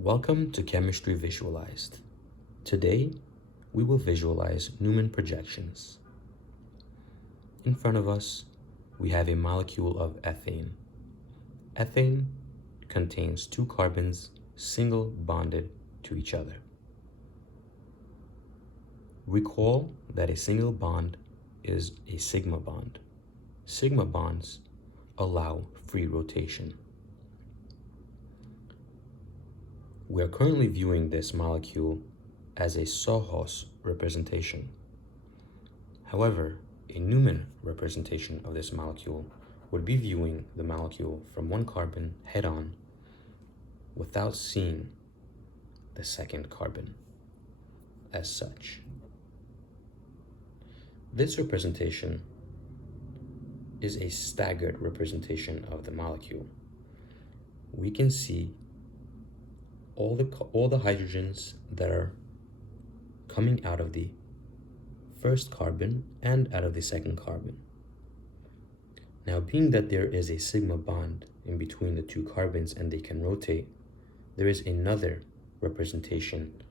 Welcome to Chemistry Visualized. Today, we will visualize Newman projections. In front of us, we have a molecule of ethane. Ethane contains two carbons single bonded to each other. Recall that a single bond is a sigma bond. Sigma bonds allow free rotation. We are currently viewing this molecule as a sawhorse representation. However, a Newman representation of this molecule would be viewing the molecule from one carbon head-on without seeing the second carbon as such. This representation is a staggered representation of the molecule. We can see all the hydrogens that are coming out of the first carbon and out of the second carbon. Now, being that there is a sigma bond in between the two carbons and they can rotate, there is another representation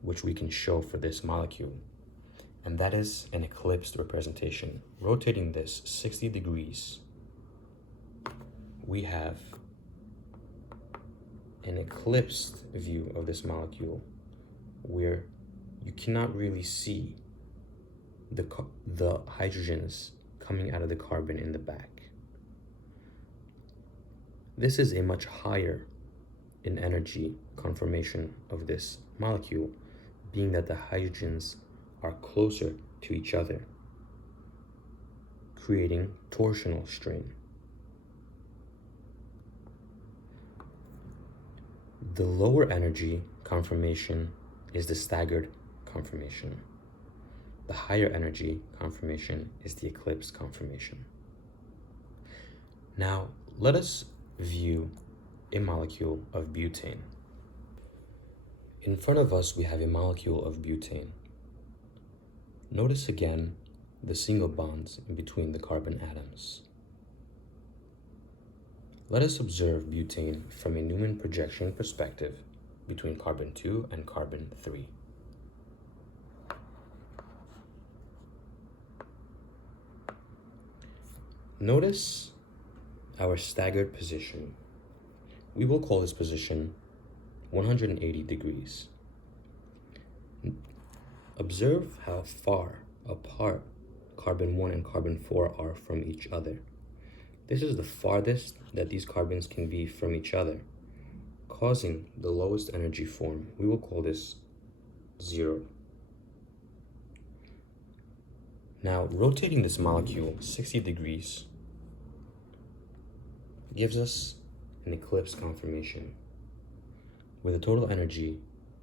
which we can show for this molecule, and that is an eclipsed representation. Rotating this 60 degrees, we have an eclipsed view of this molecule where you cannot really see the hydrogens coming out of the carbon in the back. This is a much higher in energy conformation of this molecule, being that the hydrogens are closer to each other, creating torsional strain. The lower energy conformation is the staggered conformation. The higher energy conformation is the eclipsed conformation. Now, let us view a molecule of butane. In front of us, we have a molecule of butane. Notice again the single bonds in between the carbon atoms. Let us observe butane from a Newman projection perspective between carbon 2 and carbon 3. Notice our staggered position. We will call this position 180 degrees. Observe how far apart carbon 1 and carbon 4 are from each other. This is the farthest that these carbons can be from each other, causing the lowest energy form. We will call this 0. Now, rotating this molecule 60 degrees gives us an eclipse conformation, where the total energy,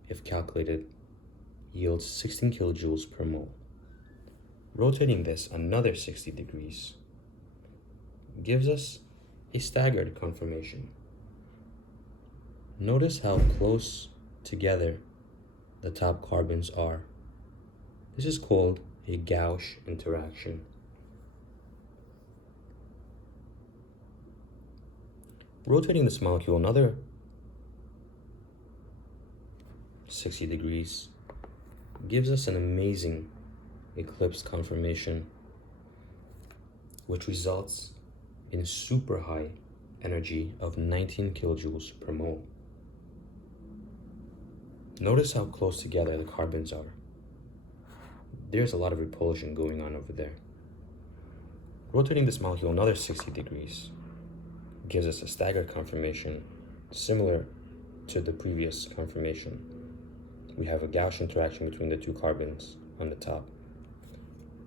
if calculated, yields 16 kilojoules per mole. Rotating this another 60 degrees gives us a staggered conformation. Notice how close together the top carbons are. This is called a gauche interaction. Rotating this molecule another 60 degrees gives us an amazing eclipse conformation, which results in super high energy of 19 kilojoules per mole. Notice how close together the carbons are. There's a lot of repulsion going on over there. Rotating this molecule another 60 degrees gives us a staggered conformation similar to the previous conformation. We have a gauche interaction between the two carbons on the top.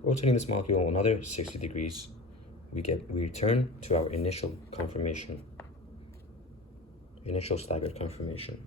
Rotating this molecule another 60 degrees, we return to our initial conformation, initial staggered conformation.